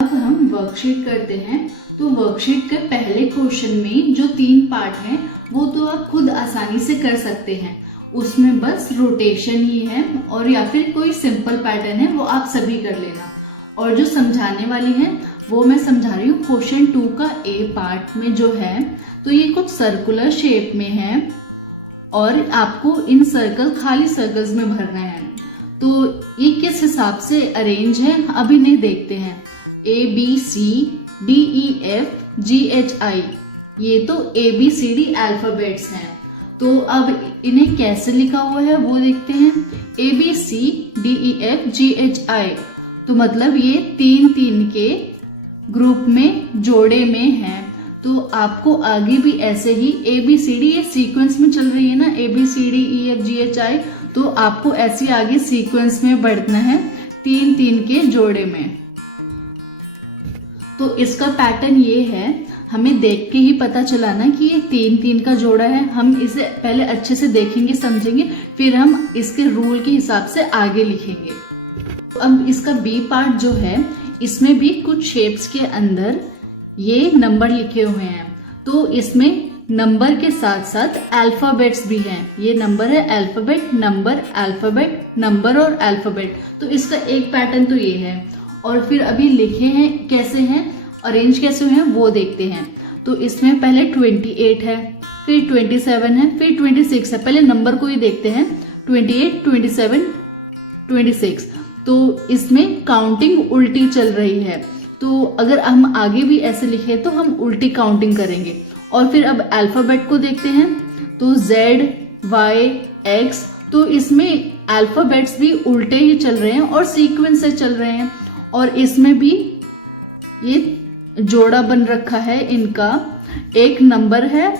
अब हम वर्कशीट करते हैं। तो वर्कशीट के पहले क्वेश्चन में जो 3 पार्ट हैं वो तो आप खुद आसानी से कर सकते हैं, उसमें बस रोटेशन ही है और या फिर कोई सिंपल पैटर्न है वो आप सभी कर लेना। और जो समझाने वाली है वो मैं समझा रही हूँ क्वेश्चन 2 का ए पार्ट में जो है, तो ये कुछ सर्कुलर शेप में है और आपको इन सर्कल खाली सर्कल्स में भरना है। तो ये किस हिसाब से अरेंज है अभी नहीं देखते हैं। ABCDEFGHI, ये तो ABCD अल्फाबेट्स हैं। तो अब इन्हें कैसे लिखा हुआ है वो देखते हैं। ABCDEFGHI, तो मतलब ये 3-3 के ग्रुप में जोड़े में है। तो आपको आगे भी ऐसे ही ABCD, ये सीक्वेंस में चल रही है ना, ABCDEFGHI, तो आपको ऐसे आगे सीक्वेंस में बढ़ना है 3-3 के जोड़े में। तो इसका पैटर्न ये है, हमें देख के ही पता चला ना कि ये 3-3 का जोड़ा है। हम इसे पहले अच्छे से देखेंगे, समझेंगे, फिर हम इसके रूल के हिसाब से आगे लिखेंगे। अब इसका बी पार्ट जो है, इसमें भी कुछ शेप्स के अंदर ये नंबर लिखे हुए हैं। तो इसमें नंबर के साथ साथ अल्फाबेट्स भी हैं। ये नंबर है, अल्फाबेट, नंबर, अल्फाबेट, नंबर और अल्फाबेट। तो इसका एक पैटर्न तो ये है। और फिर अभी लिखे हैं कैसे हैं, अरेंज कैसे हुए हैं वो देखते हैं। तो इसमें पहले 28 है, फिर 27 है, फिर 26 है। पहले नंबर को ही देखते हैं, 28, 27, 26। तो इसमें काउंटिंग उल्टी चल रही है। तो अगर हम आगे भी ऐसे लिखे तो हम उल्टी काउंटिंग करेंगे। और फिर अब अल्फाबेट को देखते हैं, तो Z, Y, X, तो इसमें अल्फाबेट्स भी उल्टे ही चल रहे हैं और सीक्वेंस से चल रहे हैं। और इसमें भी ये जोड़ा बन रखा है इनका, एक नंबर है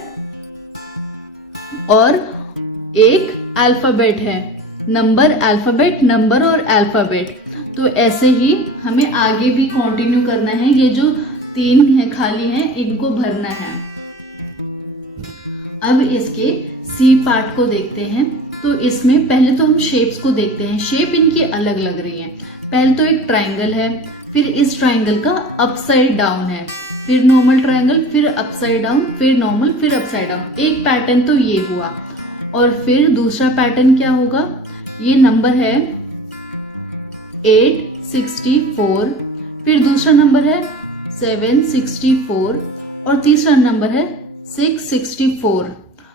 और एक अल्फाबेट है। नंबर, अल्फाबेट, नंबर और अल्फाबेट। तो ऐसे ही हमें आगे भी कंटिन्यू करना है। ये जो 3 है खाली हैं इनको भरना है। अब इसके सी पार्ट को देखते हैं। तो इसमें पहले तो हम शेप्स को देखते हैं। शेप इनकी अलग लग रही है। पहले तो एक ट्रायंगल है, फिर इस ट्रायंगल का अपसाइड डाउन है, फिर नॉर्मल ट्रायंगल, फिर अपसाइड डाउन, फिर नॉर्मल, फिर अपसाइड डाउन। एक पैटर्न तो ये हुआ। और फिर दूसरा पैटर्न क्या होगा, ये नंबर है 864, फिर दूसरा नंबर है 764 और तीसरा नंबर है 664।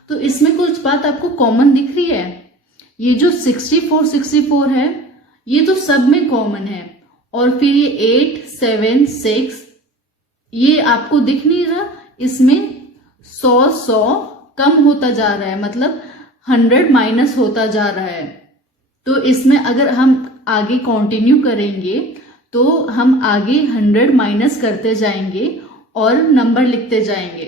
तो इसमें कुछ बात आपको कॉमन दिख रही है। ये जो 64 है ये तो सब में कॉमन है। और फिर ये 8, 7, 6 ये आपको दिख नहीं रहा, इसमें 100 कम होता जा रहा है, मतलब 100 माइनस होता जा रहा है। तो इसमें अगर हम आगे कंटिन्यू करेंगे तो हम आगे 100 माइनस करते जाएंगे और नंबर लिखते जाएंगे।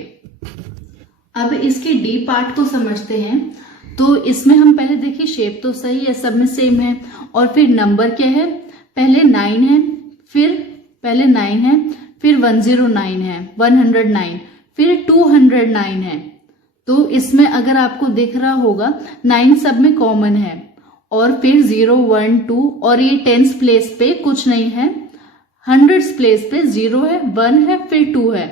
अब इसके डी पार्ट को समझते हैं। तो इसमें हम पहले देखिए शेप तो सही है, सब में सेम है। और फिर नंबर क्या है, पहले 9 है, फिर पहले 9 है, फिर 109 है, 109, फिर 209 है। तो इसमें अगर आपको दिख रहा होगा 9 सब में कॉमन है। और फिर 0, 1, 2 और ये 10th प्लेस पे कुछ नहीं है, 100th प्लेस पे 0 है, 1 है, फिर 2 है।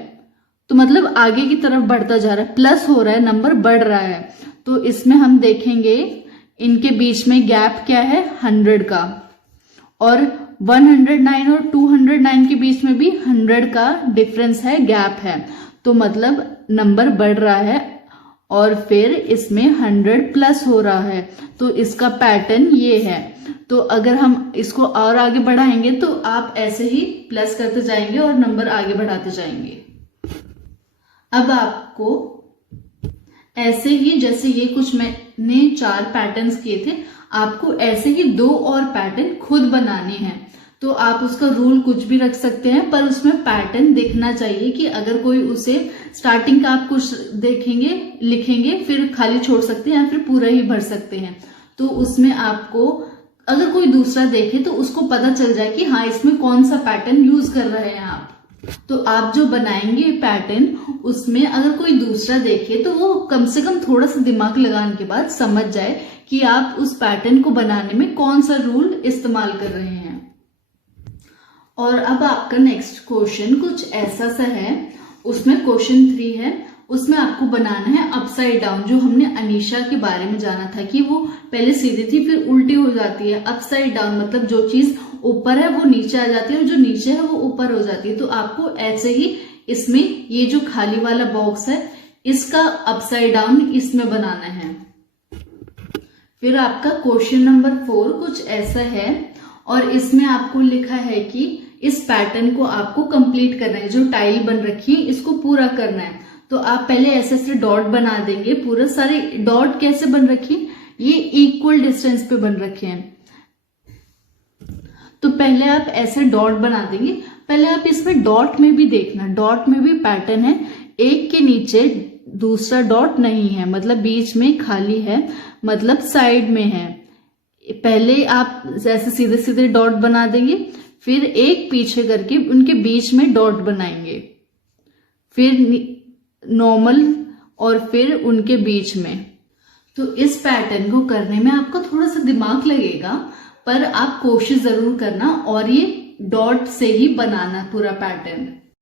तो मतलब आगे की तरफ बढ़ता जा रहा है, प्लस हो रहा है, नंबर बढ़ रहा है। तो इसमें हम देखेंगे इनके बीच में गैप क्या है, 100 का। और 109 और 209 के बीच में भी 100 का डिफरेंस है, गैप है। तो मतलब नंबर बढ़ रहा है और फिर इसमें 100 प्लस हो रहा है। तो इसका पैटर्न ये है। तो अगर हम इसको और आगे बढ़ाएंगे तो आप ऐसे ही प्लस करते जाएंगे और नंबर आगे बढ़ाते जाएंगे। अब आपको ऐसे ही, जैसे ये कुछ मैंने 4 पैटर्न्स किए थे, आपको ऐसे ही 2 और पैटर्न खुद बनाने हैं। तो आप उसका रूल कुछ भी रख सकते हैं, पर उसमें पैटर्न दिखना चाहिए कि अगर कोई उसे स्टार्टिंग का आप कुछ देखेंगे, लिखेंगे, फिर खाली छोड़ सकते हैं या फिर पूरा ही भर सकते हैं। तो उसमें आपको अगर कोई दूसरा देखे तो उसको पता चल जाए कि हाँ इसमें कौन सा पैटर्न यूज कर रहे हैं आप। तो आप जो बनाएंगे पैटर्न, उसमें अगर कोई दूसरा देखे तो वो कम से कम थोड़ा सा दिमाग लगाने के बाद समझ जाए कि आप उस पैटर्न को बनाने में कौन सा रूल इस्तेमाल कर रहे हैं। और अब आपका नेक्स्ट क्वेश्चन कुछ ऐसा सा है, उसमें क्वेश्चन 3 है, उसमें आपको बनाना है अपसाइड डाउन। जो हमने अनीशा के बारे में जाना था कि वो पहले सीधी थी फिर उल्टी हो जाती है। अपसाइड डाउन मतलब जो चीज ऊपर है वो नीचे आ जाती है और जो नीचे है वो ऊपर हो जाती है। तो आपको ऐसे ही इसमें ये जो खाली वाला बॉक्स है इसका अपसाइड डाउन इसमें बनाना है। फिर आपका क्वेश्चन नंबर 4 कुछ ऐसा है और इसमें आपको लिखा है कि इस पैटर्न को आपको कंप्लीट करना है। जो टाइल बन रखी है इसको पूरा करना है। तो आप पहले ऐसे ऐसे डॉट बना देंगे। पूरे सारे डॉट कैसे बन रखी है, ये इक्वल डिस्टेंस पे बन रखे हैं। तो पहले आप ऐसे डॉट बना देंगे। पहले आप इसमें डॉट में भी देखना, डॉट में भी पैटर्न है, एक के नीचे दूसरा डॉट नहीं है, मतलब बीच में खाली है, मतलब साइड में है। पहले आप ऐसे सीधे सीधे डॉट बना देंगे, फिर एक पीछे करके उनके बीच में डॉट बनाएंगे, फिर नॉर्मल और फिर उनके बीच में। तो इस पैटर्न को करने में आपको थोड़ा सा दिमाग लगेगा, पर आप कोशिश जरूर करना और ये डॉट से ही बनाना पूरा पैटर्न।